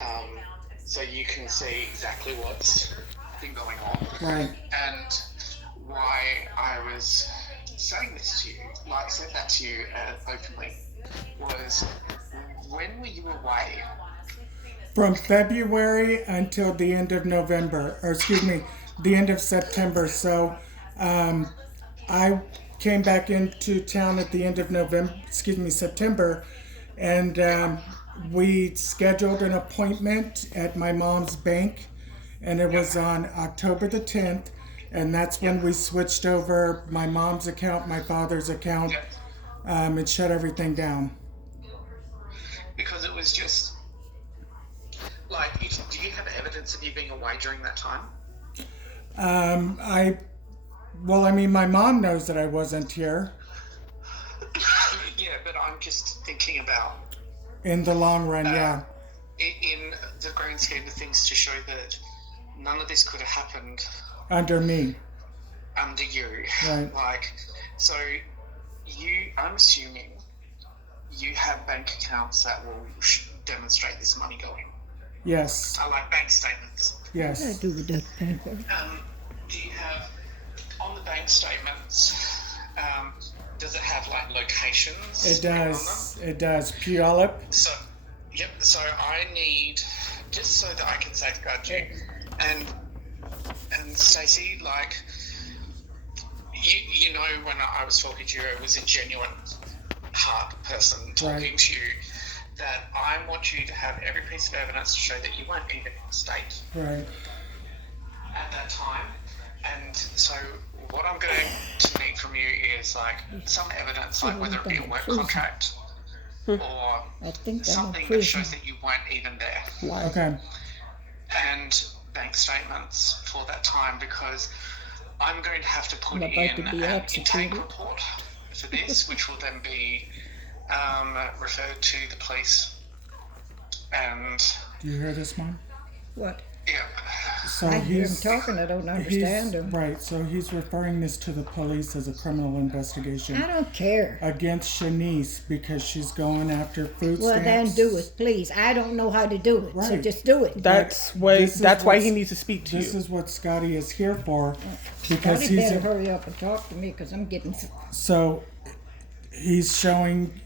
um, so you can see exactly what's been going on. Right. And why I was saying this to you, like said that to you openly, was when were you away? From February until the end of November, or excuse me, the end of September. So um, I came back into town at the end of November, excuse me, September, and Yeah, we scheduled an appointment at my mom's bank, and it yeah, was on October the 10th, and that's yeah, when we switched over my mom's account, my father's account, yeah. and shut everything down. Because it was just like, do you have evidence of you being away during that time? I Well, I mean, my mom knows that I wasn't here Yeah, but I'm just thinking about in the long run, uh, yeah, in the grand scheme of things to show that none of this could have happened under me, under you. right? Like, so I'm assuming you have bank accounts that will demonstrate this money going. Yes, I like bank statements. What did I yes, do with that paper? Do you have on the bank statements? Does it have like locations it written on them? does. It does. Puyallup, So, yep. So I need just so that I can safeguard you, and Stacey, like you know, when I was talking to you, I was a genuine heart person talking right, to you. That I want you to have every piece of evidence to show that you weren't even in the state right, at that time. And so what I'm going to need from you is like some evidence, like whether it be a work contract or I think I'm in something that prison. shows that you weren't even there, Why? okay, and bank statements for that time, because I'm going to have to put I'm in about to be an intake executed. report for this, which will then be referred to the police. And do you hear this, Mom? What? yeah, So I hear him he's talking. I don't understand him. right. So he's referring this to the police as a criminal investigation I don't care. against Shanice because she's going after food Well, then stamps. do it, please. I don't know how to do it, so Right. just do it. That's This is that's why what's- he needs to speak to This you. is what Scotty is here for, because Somebody he's better hurry up and talk to me, because I'm getting. so he's showing.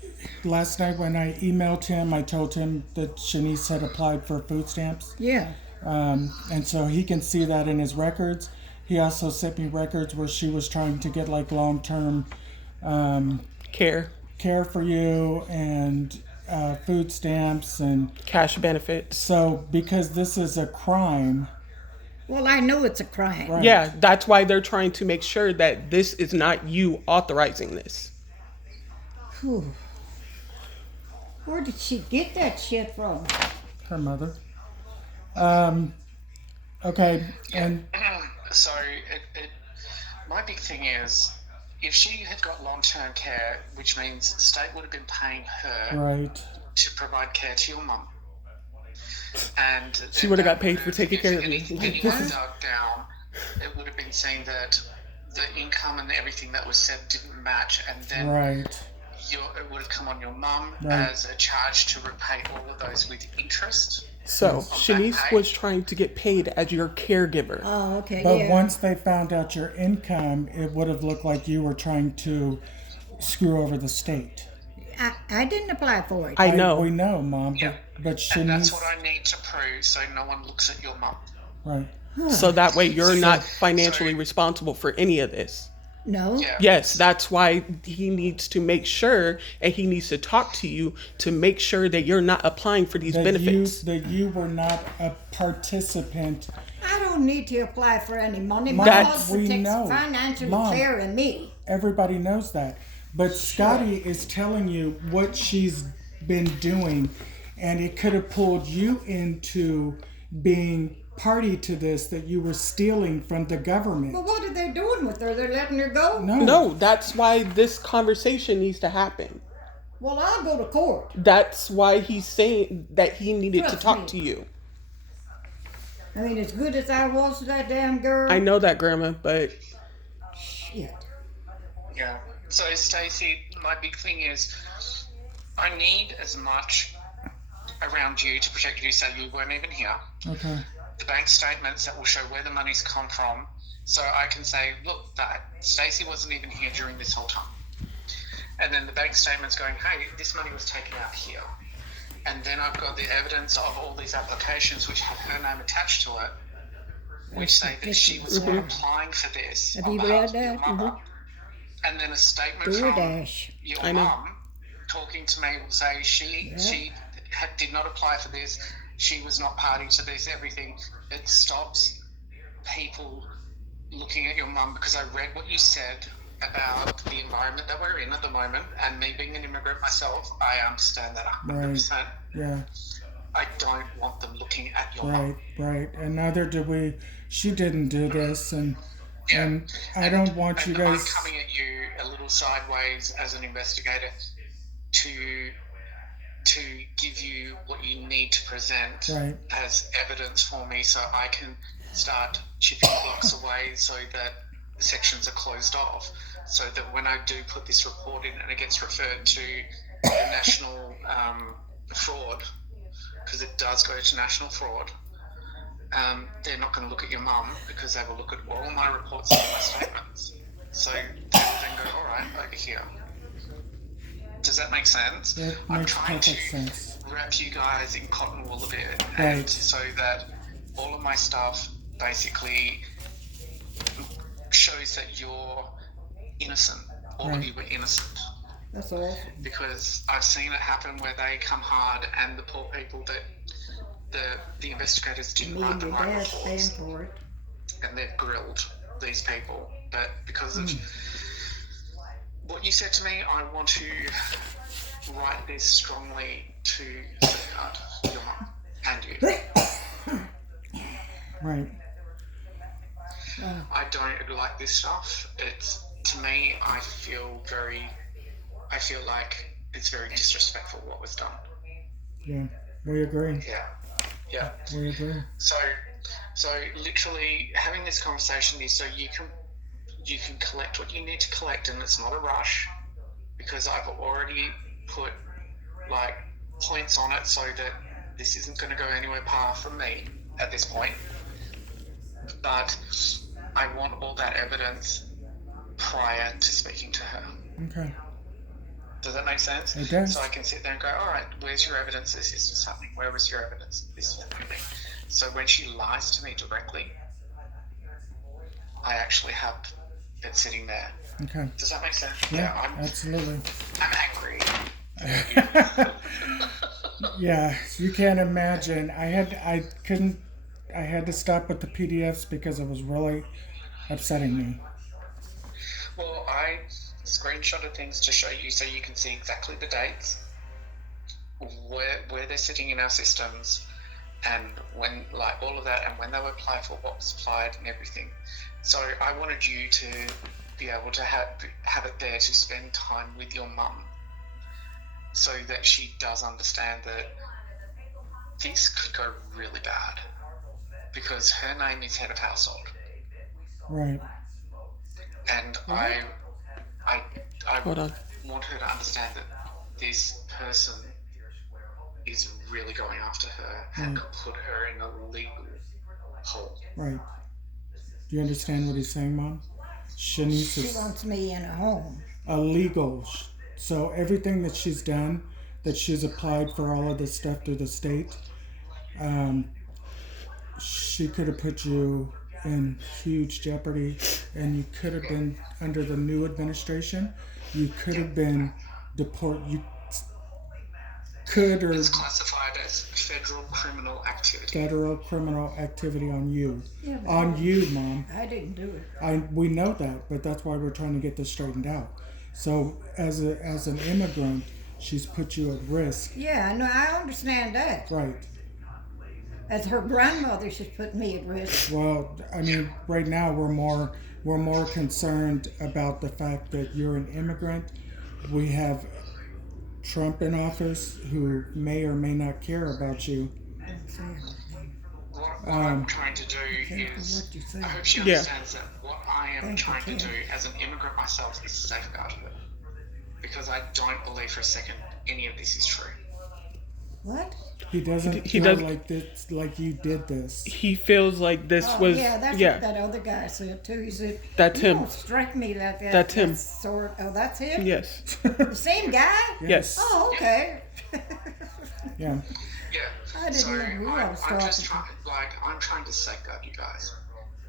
Last night when I emailed him, I told him that Shanice had applied for food stamps, Yeah. and so he can see that in his records. He also sent me records where she was trying to get like long-term Care, care for you and food stamps, and cash benefits. so because this is a crime, Well, I know it's a crime. right? Yeah, that's why they're trying to make sure that this is not you authorizing this. Whew. Where did she get that shit from? Her mother. Okay, and so my big thing is, if she had got long-term care, which means the state would have been paying her right, to provide care to your mum, and She would have got paid for taking care of me. anything This was is dug down, it would have been seen that the income and everything that was said didn't match, and then right, it would have come on your mum Right. as a charge to repay all of those with interest. so Yes. Shanice was trying to get paid as your caregiver. Oh, okay. but yeah. once they found out your income, it would have looked like you were trying to screw over the state. I didn't apply for it. I know. We know, Mom, Yeah. but And that's Shanice, what I need to prove, so no one looks at your mum. right, So that way you're not financially responsible for any of this. No. Yeah. Yes, that's why he needs to make sure, and he needs to talk to you to make sure that you're not applying for these benefits. that you were not a participant. I don't need to apply for any money. My That's- husband we takes know. financial Mom. care of me. Everybody knows that. But Scotty is telling you what she's been doing, and it could have pulled you into being party to this, that you were stealing from the government. But what are they doing with her? They're letting her go? No, that's why this conversation needs to happen. Well, I'll go to court. That's why he's saying that he needed to Trust talk me. to you. I mean, as good as I was to that damn girl. I know that, Grandma, but Shit. Yeah. So, Stacey, my big thing is I need as much around you to protect you, so you weren't even here. Okay. The bank statements that will show where the money's come from, so I can say, look, that Stacey wasn't even here during this whole time. And then the bank statement's going, hey, this money was taken out here. And then I've got the evidence of all these applications which have her name attached to it, which say that she was applying for this Have on you behalf read of your that? mother. And then a statement from DoorDash. your I know. mum talking to me will say she did not apply for this, she was not party to this, everything. It stops people looking at your mum, because I read what you said about the environment that we're in at the moment, and me being an immigrant myself, I understand that 100%. Yeah. I don't want them looking at your Right. mum. Right. And neither did we. She didn't do this, and Yeah. and I don't want you And I'm guys. coming at you a little sideways as an investigator to give you what you need to present Right. as evidence for me, so I can start chipping blocks away so that the sections are closed off, so that when I do put this report in and it gets referred to the national fraud, because it does go to national fraud, they're not going to look at your mum, because they will look at all my reports and my statements. So they will then go, all right, over here. Does that make sense? That I'm makes trying perfect to sense. wrap you guys in cotton wool a bit, Right. and so that all of my stuff basically shows that you're innocent. All of Right. you were innocent. That's awesome. Because I've seen it happen where they come hard, and the poor people that the investigators didn't Me write and the your right dad stand reports, for it. and they've grilled these people. But because of what you said to me, I want to write this strongly to safeguard your mum and you. Right. I don't like this stuff. It's, to me, I feel like it's very disrespectful what was done. Yeah. We agree. Yeah. We agree. So literally having this conversation is so you can collect what you need to collect, and it's not a rush, because I've already put like points on it so that this isn't going to go anywhere far from me at this point. But I want all that evidence prior to speaking to her. Okay. Does that make sense? It does. So I can sit there and go, all right, where's your evidence this is happening? Where was your evidence this is happening? So when she lies to me directly, I actually have it sitting there. Okay. Does that make sense? Yeah. I'm Absolutely. angry. Yeah. You can't imagine. I had to stop with the PDFs because it was really upsetting me. Well, I screenshotted things to show you so you can see exactly the dates, where they're sitting in our systems, and when, like, all of that, and when they were applied for, what was applied, and everything. So I wanted you to be able to have it there to spend time with your mum, so that she does understand that this could go really bad, because her name is head of household. Right. And I Hold on. want her to understand that this person is really going after her and could put her in a legal hole. Right. Do you understand what he's saying, Mom? Shanice She is wants me in a home. illegal. So everything that she's done, that she's applied for all of this stuff through the state, she could have put you in huge jeopardy, and you could have been, under the new administration, you could have been deported. You could, or It's classified as federal criminal activity. federal criminal activity on you. Yeah, but On you, Mom. I didn't do it. We know that, but that's why we're trying to get this straightened out. So as an immigrant, she's put you at risk. Yeah, I know. I understand that. Right. As her grandmother, she's put me at risk. Well, I mean, right now we're more concerned about the fact that you're an immigrant. We have Trump in office who may or may not care about you. What I'm trying to do is, what you say. I hope she Yeah. understands that what I am trying to do as an immigrant myself is safeguard her. Because I don't believe for a second any of this is true. What? He doesn't He feel does- like this, like you did this. He feels like this Oh, was yeah, that's what that other guy said too. He said, That's "You him. don't strike me like that." That's him. That's him? Yes. The same guy? Yes. Oh, okay. Yeah. Yeah. I didn't So know who I was I'm just talking trying, I'm trying to safeguard you guys,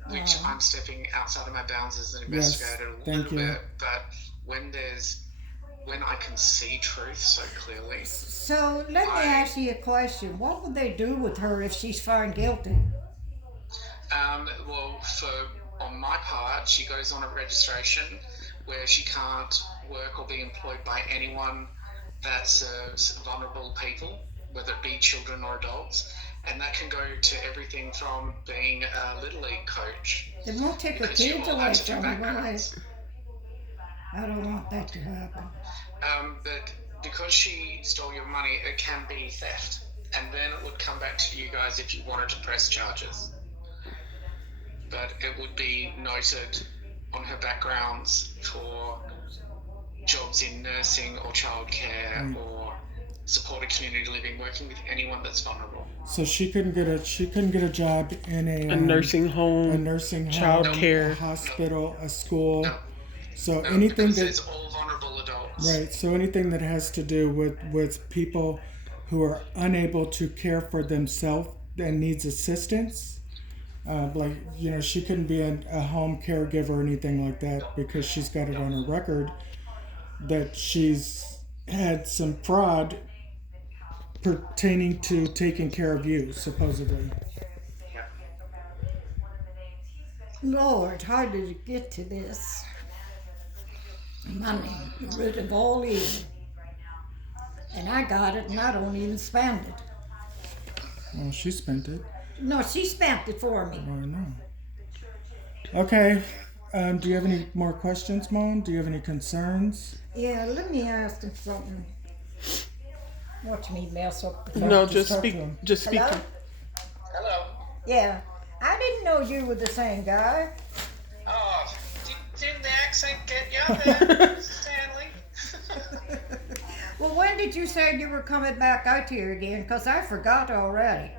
which I'm stepping outside of my bounds as an investigator a thank little you. bit. But when I can see truth so clearly, So let me ask you a question. What would they do with her if she's found guilty? well, on my part, she goes on a registration where she can't work or be employed by anyone that serves vulnerable people, whether it be children or adults. And that can go to everything from being a Little League coach. They won't take her Because you kids all away have different from her, will they? backgrounds. I don't want that to happen. But because she stole your money, it can be theft. And then it would come back to you guys if you wanted to press charges. But it would be noted on her backgrounds for jobs in nursing or childcare or supported community living, working with anyone that's vulnerable. So she couldn't get a job in A nursing home. a nursing child home, care. a hospital, a school. No. So No, anything because that it's all vulnerable adults. right. So anything that has to do with people who are unable to care for themselves and needs assistance. Like, she couldn't be a home caregiver or anything like that because she's got it on her record that she's had some fraud pertaining to taking care of you, supposedly. Yeah. Lord, how did it get to this? Money, the root of all evil. And I got it and I don't even spend it. Well, she spent it. No, she spent it for me. I know. Okay. Do you have any more questions, Mom? Do you have any concerns? Yeah, let me ask him something. Watch me mess up the No, phone. just talk speak. to him. Just speak. Hello? To, Hello. Yeah, I didn't know you were the same guy. Oh, didn't the accent get you there, Stanley? Well, when did you say you were coming back out here again? Because I forgot already.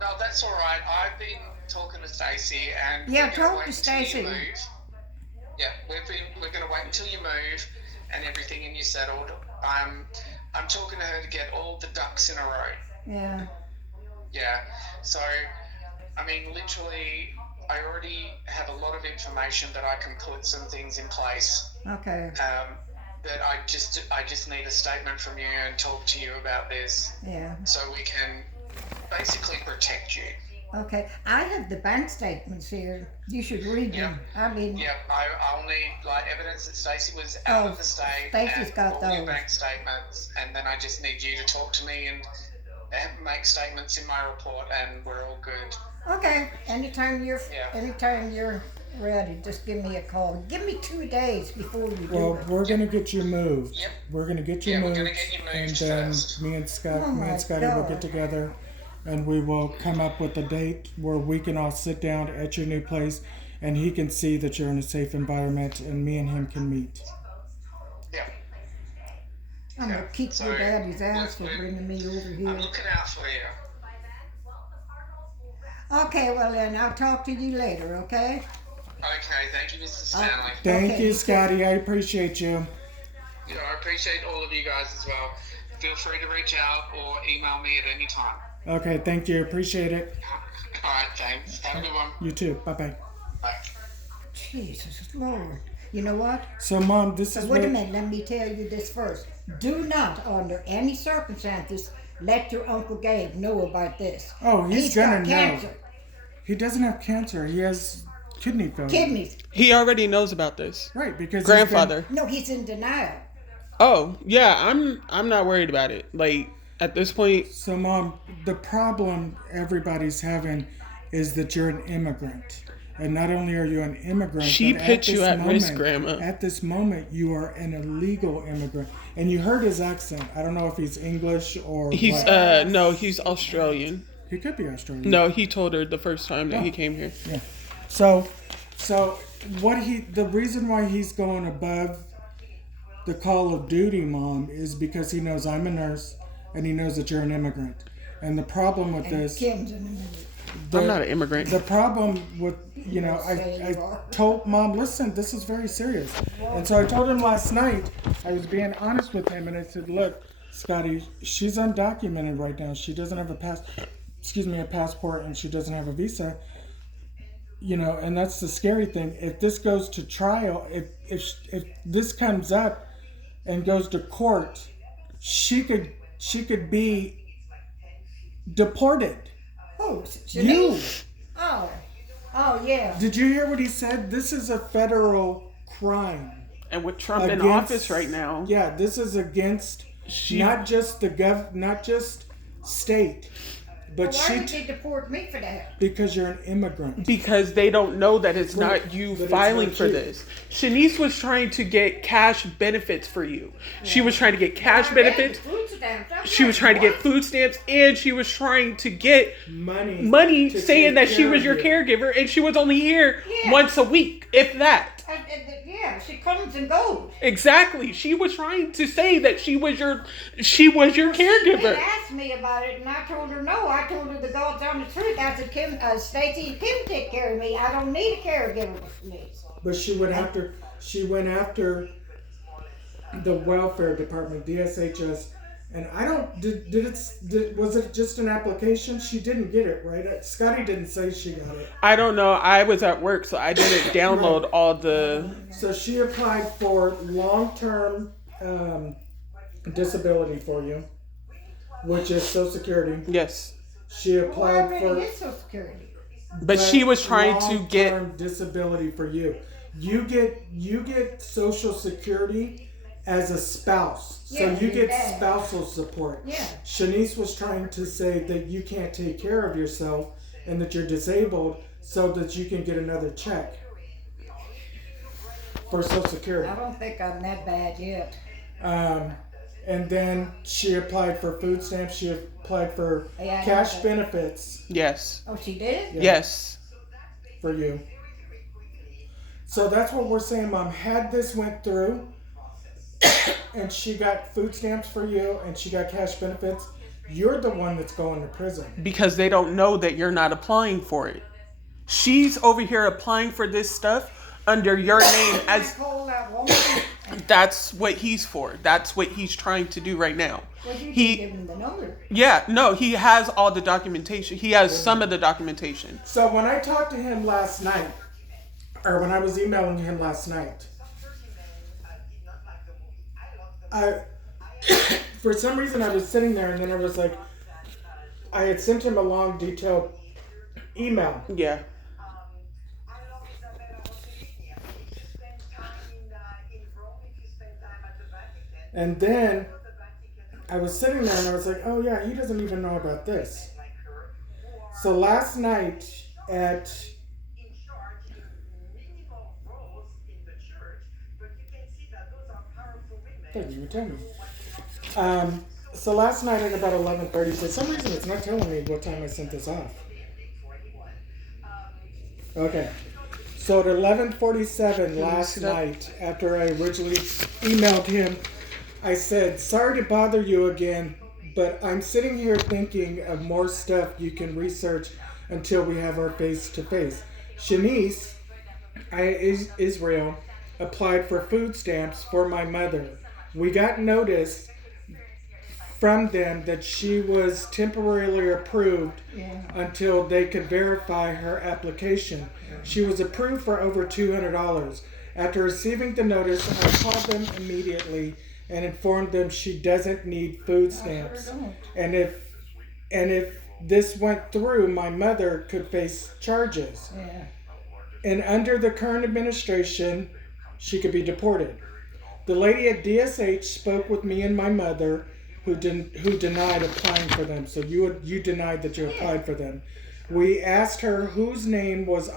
No, that's all right. I've been talking to Stacey, and Yeah, we're gonna talk wait to until you Stacey. move. Yeah, we're going to wait until you move and everything, and you're settled. I'm talking to her to get all the ducks in a row. Yeah. Yeah. So, I mean, literally, I already have a lot of information that I can put some things in place. Okay. But I just need a statement from you and talk to you about this, Yeah. so we can basically protect you. Okay. I have the bank statements here. You should read them. I mean, Yeah, I'll need evidence that Stacey was out of the state Stacey's and got all your those. bank statements, and then I just need you to talk to me and make statements in my report, and we're all good. okay. Anytime you're Yeah. ready, just give me a call. Give me 2 days before you do Well, it. we're gonna get you moved. Yep. We're gonna get you Yeah, we're moved, gonna get you moved and then first. me and Oh my Scotty will God. get together, and we will come up with a date where we can all sit down at your new place, and he can see that you're in a safe environment, and me and him can meet. Yeah, I'm gonna kick so your daddy's ass for we're- bringing me over I'm here. looking out for you. Okay, well then I'll talk to you later. Okay. Okay, thank you, Mr. Stanley. Thank Okay. you, Scotty. I appreciate you. I appreciate all of you guys as well. Feel free to reach out or email me at any time. Okay, thank you. Appreciate it. All right, thanks. Have a good one. You too. Bye bye. Bye. Jesus Lord. You know what? So, Mom, this is Wait a what. minute, let me tell you this first. Do not, under any circumstances, let your Uncle Gabe know about this. Oh, he's gonna got know. cancer. He doesn't have cancer. He has kidney failure. Kidneys. he already knows about this. Right, because Grandfather. No, he's in denial. Oh yeah, I'm not worried about it. Like at this point, So, Mom, the problem everybody's having is that you're an immigrant. And not only are you an immigrant, She but put you this at risk, Grandma. At this moment, you are an illegal immigrant. And you heard his accent. I don't know if he's English or he's what. no, he's Australian. He could be Australian. No, he told her the first time that he came here. Yeah. So the reason why he's going above the call of duty, Mom, is because he knows I'm a nurse. and he knows that you're an immigrant. And the problem with And this, Kim's in the middle. I'm not an immigrant. the problem with, say you I are. told Mom, listen, this is very serious. And so I told him last night, I was being honest with him, and I said, look, Scotty, she's undocumented right now. She doesn't have a passport, and she doesn't have a visa. And that's the scary thing. If this goes to trial, if this comes up and goes to court, she could be deported. Oh, You. Shanice? Oh, yeah. Did you hear what he said? This is a federal crime. And with Trump in Against- office right now, Yeah, this is against not just not just state, but Why would they deport me for that? because you're an immigrant. because they don't know that it's Right, not you but it's filing not for you. this. Shanice was trying to get cash benefits for you. She was trying to get cash I read benefits. the food stamps. I She was said, trying to get what? food stamps, and she was trying to get Money to saying take that she care was of your you. caregiver, and she was only here Yeah. once a week, if that. Yeah, she comes and goes. Exactly. She was trying to say that she was your They caregiver. asked me about it, and I told her no. I told her the God's honest truth. I said, Kim, Stacy and Kim take care of me. I don't need a caregiver for me. But she went after the welfare department, DSHS, and I don't was it just an application? She didn't get it, right? Scotty didn't say she got it. I don't know. I was at work, so I didn't download all the. So she applied for long-term disability for you, which is Social Security. Yes. She Well, applied already for is Social Security. But she was trying to get. long-term disability for you. You get Social Security as a spouse, so Yeah, you get yeah. spousal support. Yeah. Shanice was trying to say that you can't take care of yourself and that you're disabled, so that you can get another check for Social Security. I don't think I'm that bad yet. And then she applied for food stamps. She applied for Yeah, I cash know that. benefits Yes. Oh, she did? Yeah. Yes. for you. So that's what we're saying, Mom. Had this went through, and she got food stamps for you, and she got cash benefits, you're the one that's going to prison. Because they don't know that you're not applying for it. She's over here applying for this stuff under your name I as called that woman. that's what he's for. That's what he's trying to do right now. Well, you He- didn't give him the number. Yeah, no, he has all the documentation. He has some of the documentation. So when I talked to him last night, or when I was emailing him last night, for some reason I was sitting there, and then I was like, I had sent him a long, detailed email. Yeah. And then I was sitting there and I was like, oh yeah, he doesn't even know about this. So last night at Thank you for telling me. So last night at about 11:30, for some reason it's not telling me what time I sent this off. Okay. So at 11:47 last night, after I originally emailed him, I said, sorry to bother you again, but I'm sitting here thinking of more stuff you can research until we have our face-to-face. Shanice, Israel, applied for food stamps for my mother. We got notice from them that she was temporarily approved until they could verify her application. She was approved for over $200. After receiving the notice, I called them immediately and informed them she doesn't need food stamps. And if this went through, my mother could face charges. Yeah. And under the current administration, she could be deported. The lady at DSH spoke with me and my mother, who denied applying for them. So you denied that you applied for them. We asked her whose name was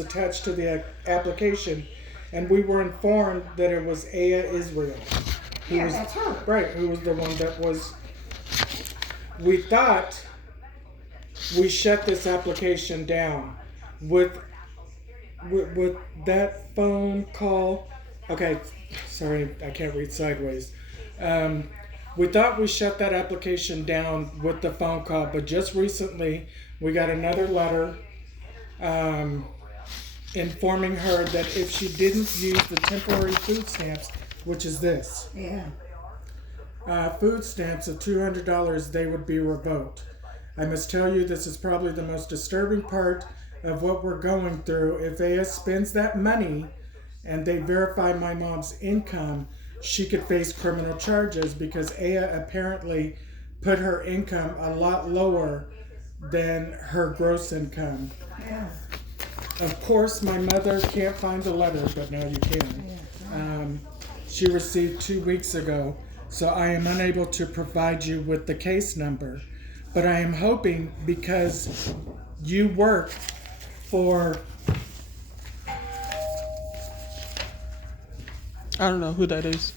attached to the application, and we were informed that it was Aya Israel. Yeah, that's her. Right, who was the one that was. We thought we shut this application down with that phone call. Okay, sorry, I can't read sideways. we thought we shut that application down with the phone call, but just recently we got another letter informing her that if she didn't use the temporary food stamps, which is this, Yeah. food stamps of $200, they would be revoked. I must tell you, this is probably the most disturbing part of what we're going through. If Aya spends that money and they verify my mom's income, she could face criminal charges because Aya apparently put her income a lot lower than her gross income. Yeah. Of course, my mother can't find the letter, but now you can. She received 2 weeks ago, so I am unable to provide you with the case number. But I am hoping, because you work for, I don't know who that is.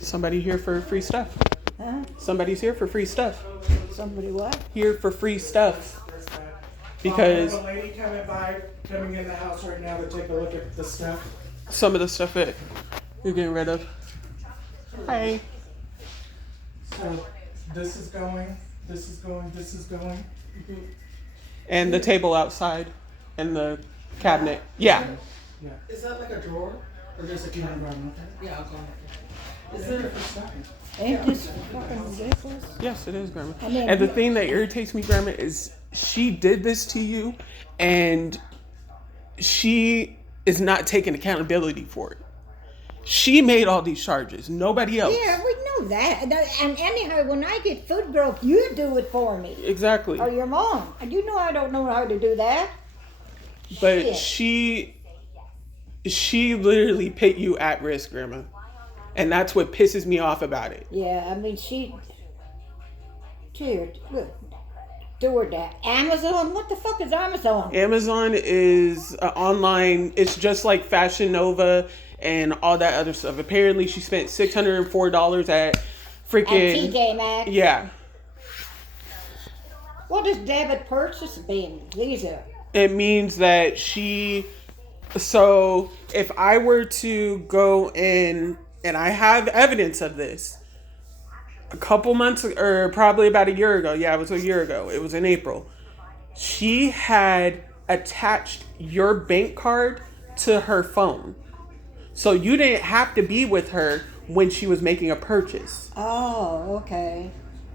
Somebody here for free stuff. Huh? Somebody's here for free stuff. Somebody what? Here for free stuff. I Because have a lady coming in the house right now to take a look at the stuff. some of the stuff that you're getting rid of. Hi. So this is going, this is going, this is going. And the table outside and the cabinet. Yeah. Is that like a drawer? Or just a camera? Yeah, I'll go. Is there Ain't this fucking ridiculous? Yes, it is, Grandma. And then- And the thing that irritates me, Grandma, is she did this to you and she is not taking accountability for it. She made all these charges. Nobody else. Yeah, we know that. And anyhow, when I get food growth, you do it for me. Exactly. Or your mom. And you know I don't know how to do that. But Shit. she literally put you at risk, Grandma. And that's what pisses me off about it. Yeah, I mean, Dear, look. DoorDash. Amazon? What the fuck is Amazon? Amazon is online. It's just like Fashion Nova and all that other stuff. Apparently, she spent $604 at freaking. And TJ Maxx. Yeah. What does debit purchase mean? Visa. It means that she. So if I were to go in, and I have evidence of this, a couple months, or probably about a year ago. Yeah, it was a year ago. It was in April. She had attached your bank card to her phone. So you didn't have to be with her when she was making a purchase. Oh, okay.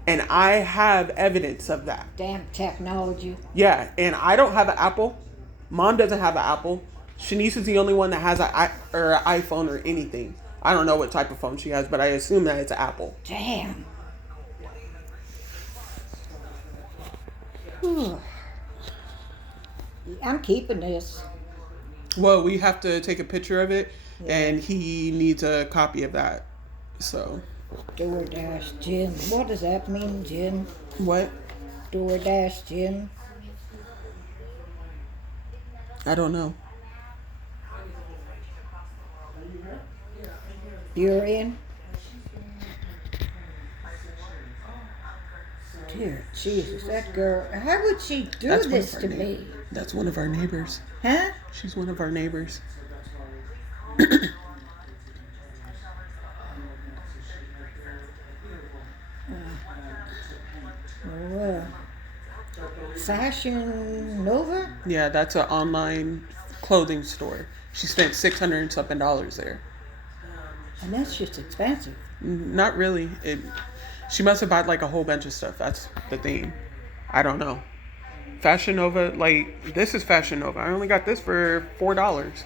And I have evidence of that. Damn technology. Yeah, and I don't have an Apple. Mom doesn't have an Apple. Shanice is the only one that has an iPhone or anything. I don't know what type of phone she has, but I assume that it's an Apple. Damn. Whew. I'm keeping this. Well, we have to take a picture of it, and he needs a copy of that. So. DoorDash gin. What does that mean, gin? What? DoorDash gin. I don't know. Burien. Dear Jesus, that girl. How would she do That's one this of to our me? That's one of our neighbors. Huh? She's one of our neighbors. Fashion Nova? Yeah, that's an online clothing store. She spent $600 and something there. And that's just expensive. Not really. She must have bought like a whole bunch of stuff. That's the thing. I don't know. Fashion Nova, like this is Fashion Nova. I only got this for $4.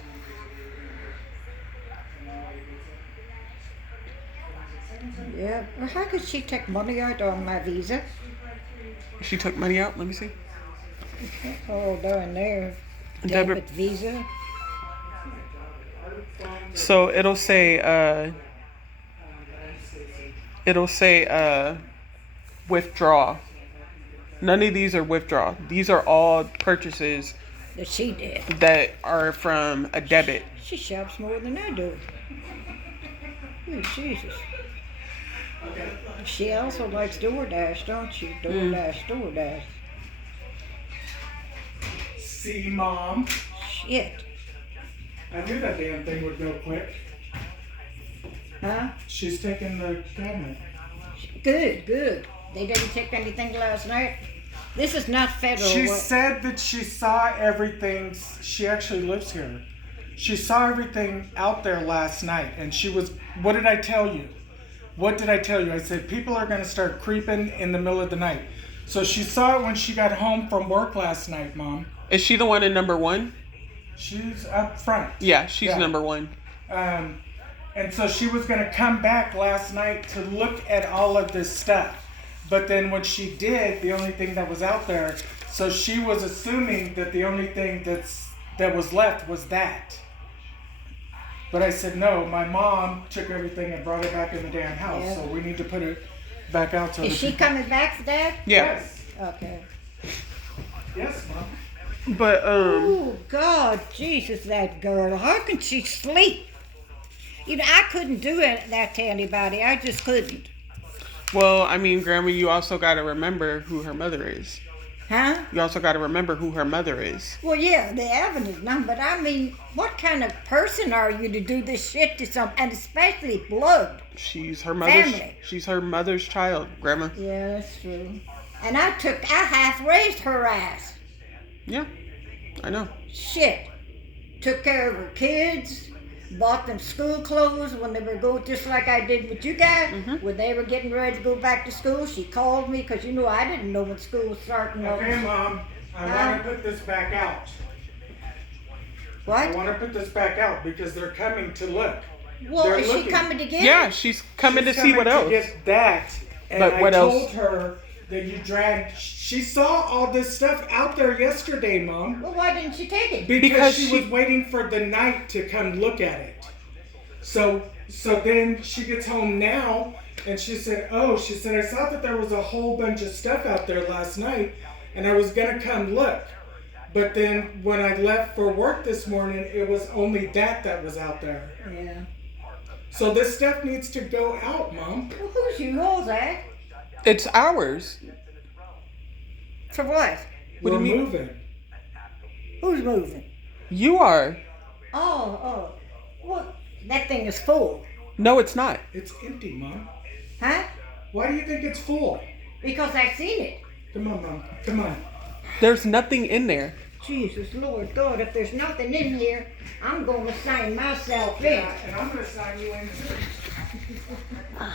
Yeah. Well, how could she take money out on my Visa? She took money out. Let me see. Oh, down there. Debit. Debit Visa. So it'll say withdraw. None of these are withdraw. These are all purchases That she did. that are from a debit. She shops more than I do. Oh, Jesus. Okay. She also likes DoorDash, don't she? DoorDash. See, Mom. Shit. I knew that damn thing would go quick. Huh? She's taking the cabinet. Good. They didn't take anything last night. This is not federal. She said that she saw everything. She actually lives here. She saw everything out there last night, and she was. What did I tell you? What did I tell you? I said people are going to start creeping in the middle of the night. So she saw it when she got home from work last night, Mom. Is she the one in number 1? She's up front. Yeah, she's Yeah. number 1. And so she was going to come back last night to look at all of this stuff. But then when she did, the only thing that was out there, so she was assuming that the only thing that was left was that. But I said, no, my mom took everything and brought it back in the damn house. Yeah. So we need to put it back out so Is that she people- coming back for that? Yeah. Yes. Okay. Yes, Mom. But Oh, God, Jesus, that girl. How can she sleep? You know, I couldn't do that to anybody. I just couldn't. well, I mean, Grandma, you also got to remember who her mother is. Huh? You also got to remember who her mother is. Well, yeah, the evidence, no, but I mean, what kind of person are you to do this shit to some, and especially blood? She's her mother's. Family. She's her mother's child, Grandma. Yeah, that's true. And I half raised her ass. Yeah, I know. Shit. Took care of her kids, bought them school clothes when they were going, just like I did with you guys. When they were getting ready to go back to school, she called me because you know I didn't know when school was starting. Okay, Mom. I want to put this back out. I What? want to put this back out because they're coming to look. Well, They're is she looking. coming to get Yeah, it? she's coming She's to see what else. Get that. And But what I else? told her that you dragged. She saw all this stuff out there yesterday, Mom. Well, why didn't she take it? Because she she- was waiting for the night to come look at it. So then she gets home now, and she said, "Oh, she said I saw that there was a whole bunch of stuff out there last night, and I was gonna come look, but then when I left for work this morning, it was only that was out there. Yeah. So this stuff needs to go out, Mom. Well, who's you all that? It's ours. For what? What do We're you mean? moving. Who's moving? You are. Oh. Well, that thing is full. No, it's not. It's empty, Mom. Huh? Why do you think it's full? Because I seen it. Come on, Mom. Come on. There's nothing in there. Jesus, Lord God, if there's nothing in here, I'm going to sign myself in. And I'm gonna sign you in too.